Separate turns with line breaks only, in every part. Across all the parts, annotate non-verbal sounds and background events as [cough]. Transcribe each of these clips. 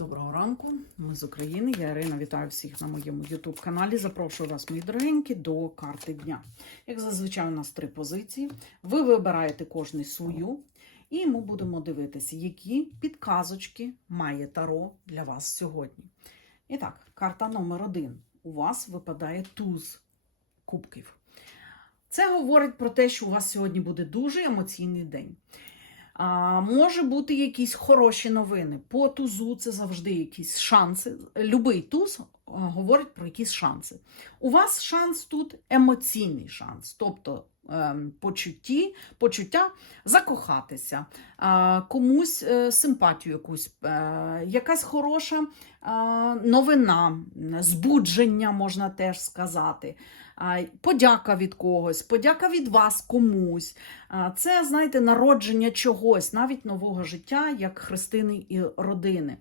Доброго ранку, ми з України. Я Ірина вітаю всіх на моєму YouTube каналі. Запрошую вас, мої дорогенькі, до карти дня. Як зазвичай, у нас три позиції. Ви вибираєте кожний свою, і ми будемо дивитися, які підказочки має Таро для вас сьогодні. І так, карта номер один. У вас випадає туз кубків. Це говорить про те, що у вас сьогодні буде дуже емоційний день. А, може бути якісь хороші новини. По тузу це завжди якісь шанси. Любий туз говорить про якісь шанси. У вас шанс тут емоційний шанс, тобто почутті, почуття закохатися, комусь е, симпатію якусь, е, якась хороша е, новина, збудження, можна теж сказати. Подяка від когось, подяка від вас комусь. Це, знаєте, народження чогось, навіть нового життя, як хрестини і родини.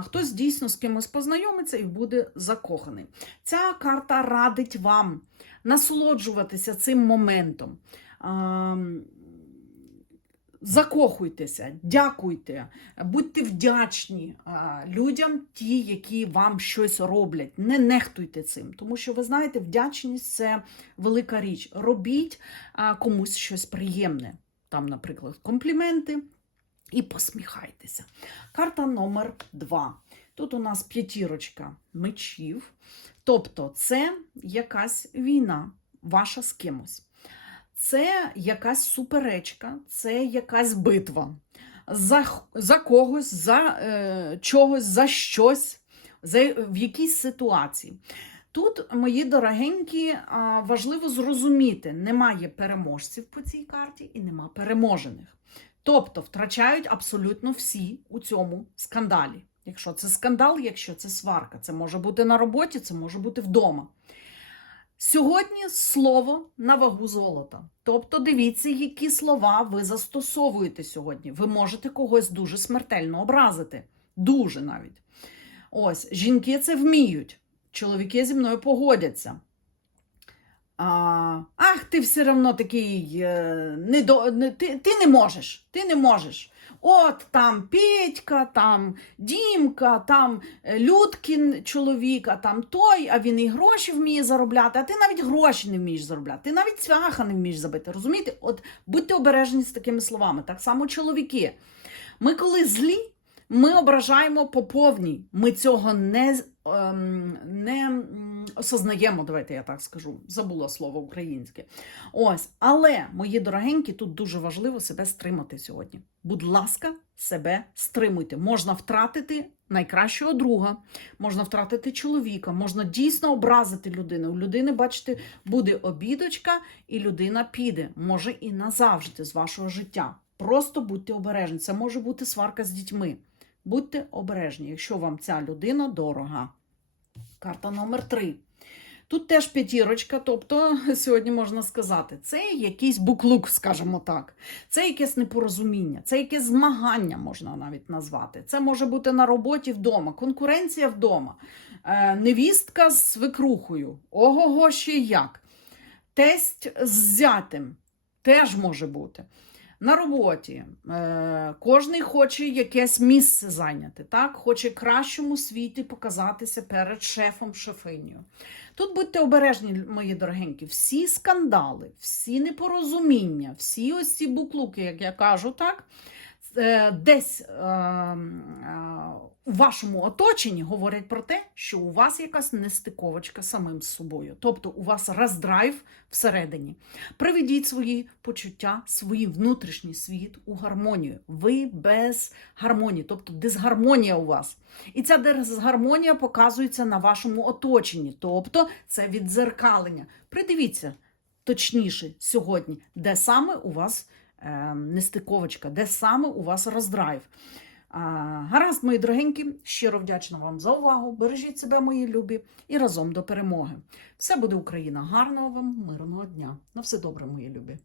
Хтось дійсно з кимось познайомиться і буде закоханий. Ця карта радить вам насолоджуватися цим моментом. Закохуйтеся, дякуйте, будьте вдячні людям, ті, які вам щось роблять. Не нехтуйте цим, тому що ви знаєте, вдячність це велика річ. Робіть комусь щось приємне. Там, наприклад, компліменти, і посміхайтеся. Карта номер два. Тут у нас п'ятірочка мечів, тобто це якась війна, ваша з кимось. Це якась суперечка, це якась битва за, за когось, за е, чогось, за щось, за, в якійсь ситуації. Тут, мої дорогенькі, важливо зрозуміти, немає переможців по цій карті і нема переможених. Тобто втрачають абсолютно всі у цьому скандалі. Якщо це скандал, якщо це сварка, це може бути на роботі, це може бути вдома. Сьогодні слово на вагу золота. Тобто дивіться, які слова ви застосовуєте сьогодні. Ви можете когось дуже смертельно образити. Дуже навіть. Ось, жінки це вміють. Чоловіки зі мною погодяться. А, Ах, ти все одно такий е, не до, не, ти, ти не можеш. Ти не можеш. От там Петька, там Дімка, там е, Людкін чоловік, а там той, а він і гроші вміє заробляти, а ти навіть гроші не вмієш заробляти, ти навіть цвяха не вмієш забити. Розумієте? От будьте обережні з такими словами. Так само чоловіки. Ми коли злі, ми ображаємо по повній. Ми цього не, ем, не осознаємо, давайте я так скажу. Забула слово українське. Ось, але, мої дорогенькі, тут дуже важливо себе стримати сьогодні. Будь ласка, себе стримуйте. Можна втратити найкращого друга, можна втратити чоловіка, можна дійсно образити людину. У людини, бачите, буде обідочка, і людина піде, може і назавжди з вашого життя. Просто будьте обережні. Це може бути сварка з дітьми. Будьте обережні, якщо вам ця людина дорога. Карта номер три. Тут теж п'ятірочка, тобто [laughs] сьогодні можна сказати, це якийсь буклук, скажімо так. Це якесь непорозуміння, це якесь змагання можна навіть назвати. Це може бути на роботі вдома, конкуренція вдома, е, невістка з свекрухою. Ого-го, ще як. Тесть з зятем теж може бути. На роботі е, кожен хоче якесь місце зайняти, так? хоче кращому світі показатися перед шефом шефинію. Тут будьте обережні, мої дорогенькі, всі скандали, всі непорозуміння, всі ось ці буклуки, як я кажу, так? Е, десь е, е, у вашому оточенні говорять про те, що у вас якась нестиковочка самим з собою. Тобто у вас роздрайв всередині. Приведіть свої почуття, свій внутрішній світ у гармонію. Ви без гармонії, тобто дисгармонія у вас. І ця дисгармонія показується на вашому оточенні, тобто це віддзеркалення. Придивіться точніше сьогодні, де саме у вас нестиковочка, де саме у вас роздрайв. Гаразд, мої дорогенькі, щиро вдячна вам за увагу. Бережіть себе, мої любі, і разом до перемоги. Все буде Україна. Гарного вам, мирного дня. На все добре, мої любі.